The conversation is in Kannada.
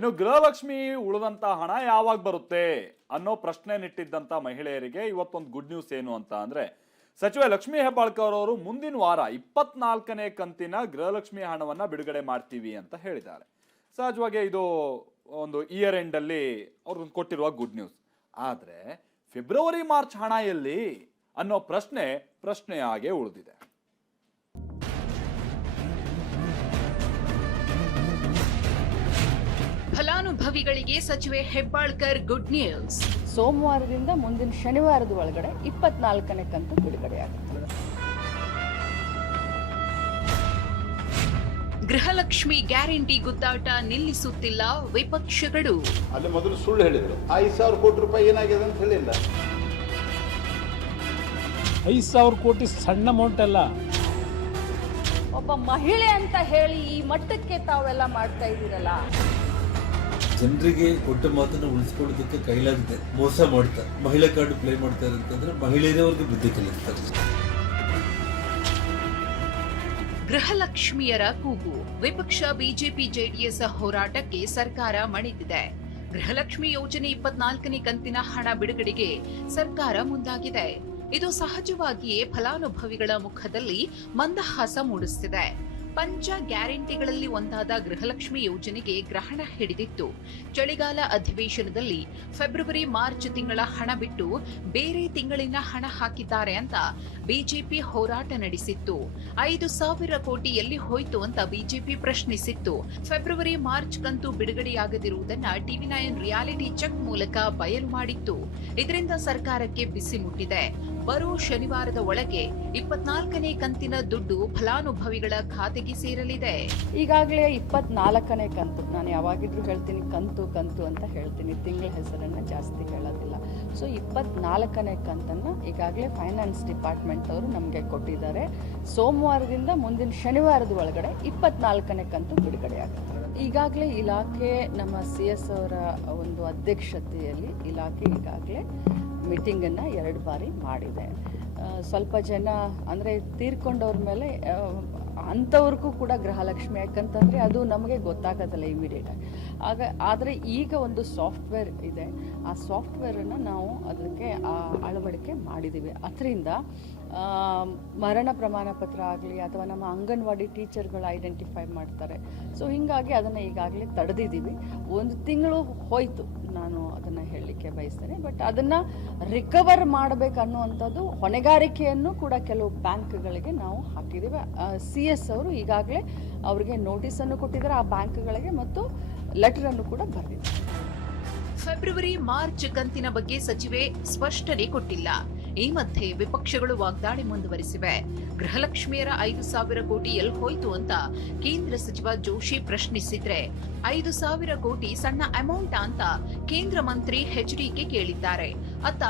ಇನ್ನು ಗೃಹಲಕ್ಷ್ಮಿ ಉಳಿದಂತ ಹಣ ಯಾವಾಗ ಬರುತ್ತೆ ಅನ್ನೋ ಪ್ರಶ್ನೆ ನಿಟ್ಟಿದ್ದಂತ ಮಹಿಳೆಯರಿಗೆ ಇವತ್ತೊಂದು ಗುಡ್ ನ್ಯೂಸ್ ಏನು ಅಂತ ಅಂದ್ರೆ ಸಚಿವೆ ಲಕ್ಷ್ಮೀ ಹೆಬ್ಬಾಳ್ಕರ್ ಅವರು ಮುಂದಿನ ವಾರ 24ನೇ ಕಂತಿನ ಗೃಹಲಕ್ಷ್ಮಿ ಹಣವನ್ನ ಬಿಡುಗಡೆ ಮಾಡ್ತೀವಿ ಅಂತ ಹೇಳಿದ್ದಾರೆ. ಸಹಜವಾಗಿ ಇದು ಒಂದು ಇಯರ್ ಎಂಡ್ ಅಲ್ಲಿ ಅವ್ರು ಕೊಟ್ಟಿರುವ ಗುಡ್ ನ್ಯೂಸ್. ಆದ್ರೆ ಫೆಬ್ರವರಿ ಮಾರ್ಚ್ ಹಣ ಎಲ್ಲಿ ಅನ್ನೋ ಪ್ರಶ್ನೆಯಾಗೆ ಉಳಿದಿದೆ. ಫಲಾನುಭವಿಗಳಿಗೆ ಸಚಿವೆ ಹೆಬ್ಬಾಳ್ಕರ್ ಗುಡ್ ನ್ಯೂಸ್. ಸೋಮವಾರದಿಂದ ಮುಂದಿನ ಶನಿವಾರದ ಒಳಗಡೆ 24ನೇ ಕಂತು ಬಿಡುಗಡೆಯಾಗುತ್ತೆ. ಗೃಹಲಕ್ಷ್ಮಿ ಗ್ಯಾರಂಟಿ ಗುದ್ದಾಟ ನಿಲ್ಲಿಸುತ್ತಿಲ್ಲ ವಿಪಕ್ಷಗಳು. ಅಲ್ಲಿ ಮೊದಲು ಸುಳ್ಳು ಹೇಳಿದ್ರು 5,000 ಕೋಟಿ ರೂಪಾಯಿ ಏನಾಗಿದೆ ಅಂತ ಹೇಳಿಲ್ಲ. 5,000 ಕೋಟಿ ಸಣ್ಣ ಅಮೌಂಟ್ ಅಲ್ಲ. ಒಬ್ಬ ಮಹಿಳೆ ಅಂತ ಹೇಳಿ ಈ ಮಟ್ಟಕ್ಕೆ ತಾವೆಲ್ಲ ಮಾಡ್ತಾ ಇದ್ದೀರಲ್ಲ. ಜನರಿಗೆ ಕೊಟ್ಟ ಮಾತನ್ನು ಉಳಿಸ್ಕೊಳ್ಳೋದಕ್ಕೆ ಕೈಲಾಗದೆ ಮೋಸ ಮಾಡ್ತಾರೆ. ಮಹಿಳಾ ಕಾರ್ಡ್ ಪ್ಲೇ ಮಾಡ್ತಾರೆ ಅಂತಂದ್ರೆ ಮಹಿಳೆಯರೇ ಅವ್ರಿಗೆ ಬುದ್ಧಿ ಕಲಿಸ್ತಾರೆ. ಗೃಹಲಕ್ಷ್ಮಿಯರ ಕೂಗು. ವಿಪಕ್ಷ ಬಿಜೆಪಿ ಜೆಡಿಎಸ್ ಹೋರಾಟಕ್ಕೆ ಸರ್ಕಾರ ಮಣಿದಿದೆ. ಗೃಹಲಕ್ಷ್ಮಿ ಯೋಜನೆ 24ನೇ ಕಂತಿನ ಹಣ ಬಿಡುಗಡೆಗೆ ಸರ್ಕಾರ ಮುಂದಾಗಿದೆ. ಇದು ಸಹಜವಾಗಿಯೇ ಫಲಾನುಭವಿಗಳ ಮುಖದಲ್ಲಿ ಮಂದಹಾಸ ಮೂಡಿಸುತ್ತಿದೆ. ಪಂಚ ಗ್ಯಾರಂಟಿಗಳಲ್ಲಿ ಒಂದಾದ ಗೃಹಲಕ್ಷ್ಮಿ ಯೋಜನೆಗೆ ಗ್ರಹಣ ಹಿಡಿದಿತ್ತು. ಚಳಿಗಾಲ ಅಧಿವೇಶನದಲ್ಲಿ ಫೆಬ್ರವರಿ ಮಾರ್ಚ್ ತಿಂಗಳ ಹಣ ಬಿಟ್ಟು ಬೇರೆ ತಿಂಗಳಿನ ಹಣ ಹಾಕಿದ್ದಾರೆ ಅಂತ ಬಿಜೆಪಿ ಹೋರಾಟ ನಡೆಸಿತ್ತು. 5,000 ಕೋಟಿ ಎಲ್ಲಿ ಹೋಯ್ತು ಅಂತ ಬಿಜೆಪಿ ಪ್ರಶ್ನಿಸಿತ್ತು. ಫೆಬ್ರವರಿ ಮಾರ್ಚ್ ಕಂತು ಬಿಡುಗಡೆಯಾಗದಿರುವುದನ್ನ ಟಿವಿ9 ರಿಯಾಲಿಟಿ ಚೆಕ್ ಮೂಲಕ ಬಯಲು ಮಾಡಿತ್ತು. ಇದರಿಂದ ಸರ್ಕಾರಕ್ಕೆ ಬಿಸಿ ಮುಟ್ಟಿದೆ. ಬರೋ ಶನಿವಾರದ ಒಳಗೆ 24ನೇ ಕಂತಿನ ದುಡ್ಡು ಫಲಾನುಭವಿಗಳ ಖಾತೆಗೆ ಸೇರಲಿದೆ. ಈಗಾಗಲೇ 24ನೇ ಕಂತು, ನಾನು ಯಾವಾಗಿದ್ರು ಹೇಳ್ತೀನಿ ಕಂತು ಕಂತು ಅಂತ ಹೇಳ್ತೀನಿ, ತಿಂಗಳ ಹೆಸರನ್ನ ಜಾಸ್ತಿ ಹೇಳೋದಿಲ್ಲ. ಸೊ 24ನೇ ಕಂತನ್ನು ಈಗಾಗಲೇ ಫೈನಾನ್ಸ್ ಡಿಪಾರ್ಟ್ಮೆಂಟ್ ಅವರು ನಮಗೆ ಕೊಟ್ಟಿದ್ದಾರೆ. ಸೋಮವಾರದಿಂದ ಮುಂದಿನ ಶನಿವಾರದ ಒಳಗಡೆ 24ನೇ ಕಂತು ಬಿಡುಗಡೆಯಾಗುತ್ತೆ. ಈಗಾಗಲೇ ಇಲಾಖೆ ನಮ್ಮ CS ಅವರ ಒಂದು ಅಧ್ಯಕ್ಷತೆಯಲ್ಲಿ ಇಲಾಖೆ ಈಗಾಗಲೇ ಮೀಟಿಂಗನ್ನು 2 ಬಾರಿ ಮಾಡಿದೆ. ಸ್ವಲ್ಪ ಜನ ಅಂದರೆ ತೀರ್ಕೊಂಡವ್ರ ಮೇಲೆ ಅಂಥವ್ರಿಗೂ ಕೂಡ ಗೃಹಲಕ್ಷ್ಮಿ, ಯಾಕಂತಂದರೆ ಅದು ನಮಗೆ ಗೊತ್ತಾಗೋದಿಲ್ಲ ಇಮಿಡಿಯೇಟಾಗಿ. ಆದರೆ ಈಗ ಒಂದು ಸಾಫ್ಟ್ವೇರ್ ಇದೆ, ಆ ಸಾಫ್ಟ್ವೇರನ್ನು ನಾವು ಅದಕ್ಕೆ ಅಳವಡಿಕೆ ಮಾಡಿದ್ದೀವಿ. ಅದರಿಂದ ಮರಣ ಪ್ರಮಾಣ ಪತ್ರ ಆಗಲಿ ಅಥವಾ ನಮ್ಮ ಅಂಗನವಾಡಿ ಟೀಚರ್ಗಳು ಐಡೆಂಟಿಫೈ ಮಾಡ್ತಾರೆ. ಸೊ ಹೀಗಾಗಿ ಅದನ್ನು ಈಗಾಗಲೇ ತಡೆದಿದ್ದೀವಿ. 1 ತಿಂಗಳು ಹೋಯಿತು, ನಾನು ಅದನ್ನು ಹೇಳಲಿಕ್ಕೆ ಬಯಸ್ತೇನೆ. ಬಟ್ ಅದನ್ನು ರಿಕವರ್ ಮಾಡಬೇಕನ್ನುವಂಥದ್ದು ಹೊಣೆಗಾರಿಕೆಯನ್ನು ಕೂಡ ಕೆಲವು ಬ್ಯಾಂಕ್ಗಳಿಗೆ ನಾವು ಹಾಕಿದ್ದೀವಿ. CS ಅವರು ಈಗಾಗಲೇ ಅವರಿಗೆ ನೋಟಿಸನ್ನು ಕೊಟ್ಟಿದ್ದಾರೆ ಆ ಬ್ಯಾಂಕ್ಗಳಿಗೆ ಮತ್ತು ಲೆಟರನ್ನು ಕೂಡ ಬರೆದಿದ್ದಾರೆ. ಫೆಬ್ರವರಿ ಮಾರ್ಚ್ ಕಂತಿನ ಬಗ್ಗೆ ಸಚಿವೆ ಸ್ಪಷ್ಟನೆ ಕೊಟ್ಟಿಲ್ಲ. ಈ ಮಧ್ಯೆ ವಿಪಕ್ಷಗಳು ವಾಗ್ದಾಳಿ ಮುಂದುವರಿಸಿವೆ. ಗೃಹಲಕ್ಷ್ಮಿಯರ 5,000 ಕೋಟಿ ಎಲ್ಲಿ ಹೋಯ್ತು ಅಂತ ಕೇಂದ್ರ ಸಚಿವ ಜೋಶಿ ಪ್ರಶ್ನಿಸಿದ್ರೆ 5,000 ಕೋಟಿ ಸಣ್ಣ ಅಮೌಂಟ್ ಅಂತ ಕೇಂದ್ರ ಮಂತ್ರಿ HDK ಕೇಳಿದ್ದಾರೆ. ಅತ್ತ